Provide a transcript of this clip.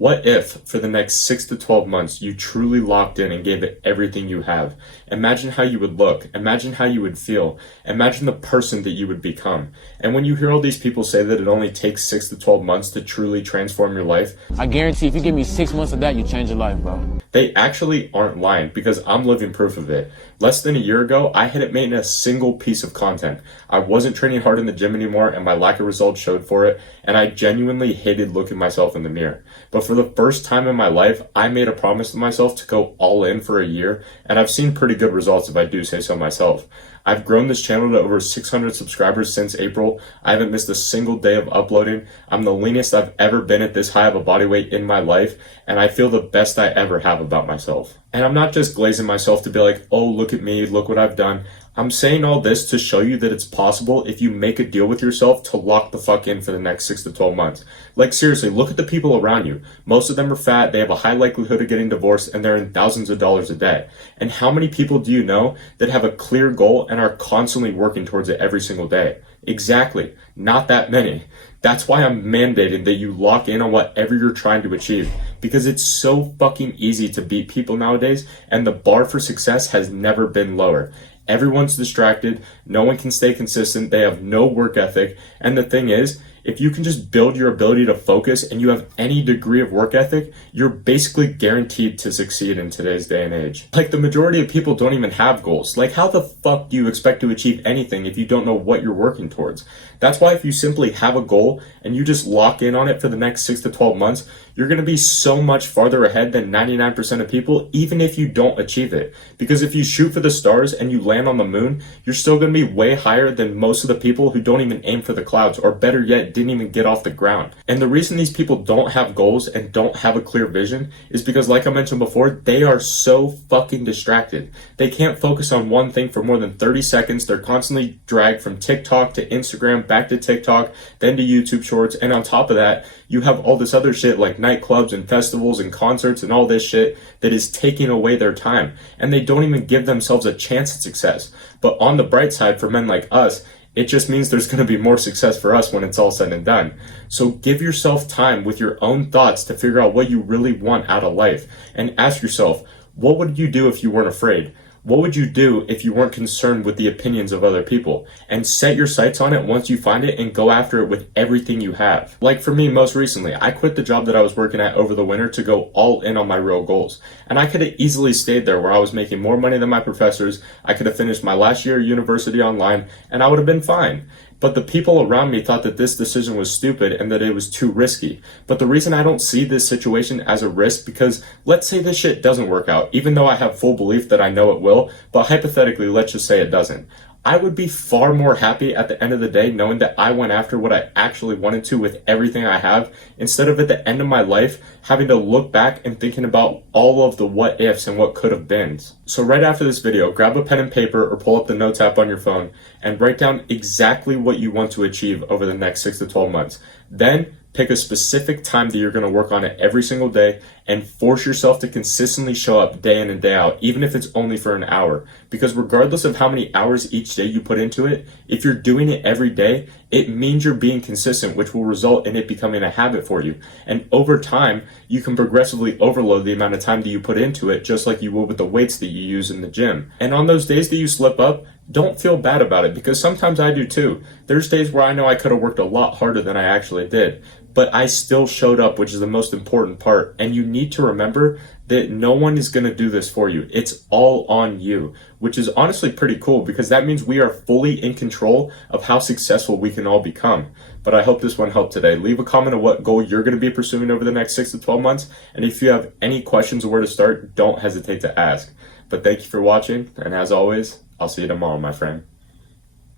What if, for the next 6 to 12 months, you truly locked in and gave it everything you have? Imagine how you would look. Imagine how you would feel. Imagine the person that you would become. And when you hear all these people say that it only takes 6 to 12 months to truly transform your life, I guarantee if you give me 6 months of that, you change your life, bro. they actually aren't lying, because I'm living proof of it. Less than a year ago, I hadn't made a single piece of content. I wasn't training hard in the gym anymore, and my lack of results showed for it, and I genuinely hated looking myself in the mirror. But for the first time in my life, I made a promise to myself to go all in for a year, and I've seen pretty good results if I do say so myself. I've grown this channel to over 600 subscribers since April. I haven't missed a single day of uploading. I'm the leanest I've ever been at this high of a body weight in my life, and I feel the best I ever have about myself. And I'm not just glazing myself to be like, oh, look at me, look what I've done. I'm saying all this to show you that it's possible if you make a deal with yourself to lock the fuck in for the next 6 to 12 months. Like, seriously, look at the people around you. Most of them are fat, they have a high likelihood of getting divorced, and they're in thousands of dollars of debt. And how many people do you know that have a clear goal and are constantly working towards it every single day? Exactly. Not that many. That's why I'm mandating that you lock in on whatever you're trying to achieve, because it's so fucking easy to beat people nowadays, and the bar for success has never been lower. Everyone's distracted, no one can stay consistent, they have no work ethic, and the thing is, if you can just build your ability to focus and you have any degree of work ethic, you're basically guaranteed to succeed in today's day and age. Like, the majority of people don't even have goals. Like, how the fuck do you expect to achieve anything if you don't know what you're working towards? That's why if you simply have a goal and you just lock in on it for the next 6 to 12 months, you're going to be so much farther ahead than 99% of people, even if you don't achieve it. Because if you shoot for the stars and you land on the moon, you're still going to be way higher than most of the people who don't even aim for the clouds, or better yet, didn't even get off the ground. And the reason these people don't have goals and don't have a clear vision is because, like I mentioned before, they are so fucking distracted. They can't focus on one thing for more than 30 seconds. They're constantly dragged from TikTok to Instagram, back to TikTok, then to YouTube Shorts, and on top of that, you have all this other shit like nightclubs and festivals and concerts and all this shit that is taking away their time, and they don't even give themselves a chance at success. But on the bright side, for men like us, it just means there's going to be more success for us when it's all said and done. So give yourself time with your own thoughts to figure out what you really want out of life, and ask yourself, what would you do if you weren't afraid? What would you do if you weren't concerned with the opinions of other people? And set your sights on it once you find it, and go after it with everything you have. Like for me, most recently, I quit the job that I was working at over the winter to go all in on my real goals. And I could have easily stayed there where I was making more money than my professors. I could have finished my last year of university online, and I would have been fine. But the people around me thought that this decision was stupid and that it was too risky. But the reason I don't see this situation as a risk, because let's say this shit doesn't work out, even though I have full belief that I know it will, but hypothetically, let's just say it doesn't. I would be far more happy at the end of the day knowing that I went after what I actually wanted to with everything I have, instead of at the end of my life having to look back and thinking about all of the what ifs and what could have been. So right after this video, grab a pen and paper or pull up the notes app on your phone and write down exactly what you want to achieve over the next 6 to 12 months. Then pick a specific time that you're going to work on it every single day, and force yourself to consistently show up day in and day out, even if it's only for an hour. Because regardless of how many hours each day you put into it, if you're doing it every day, it means you're being consistent, which will result in it becoming a habit for you. And over time, you can progressively overload the amount of time that you put into it, just like you would with the weights that you use in the gym. And on those days that you slip up, don't feel bad about it, because sometimes I do too. There's days where I know I could have worked a lot harder than I actually did, but I still showed up, which is the most important part. And you need to remember that no one is going to do this for you. It's all on you, which is honestly pretty cool, because that means we are fully in control of how successful we can all become. But I hope this one helped today. Leave a comment on what goal you're going to be pursuing over the next 6 to 12 months. And if you have any questions or where to start, don't hesitate to ask. But thank you for watching. And as always, I'll see you tomorrow, my friend.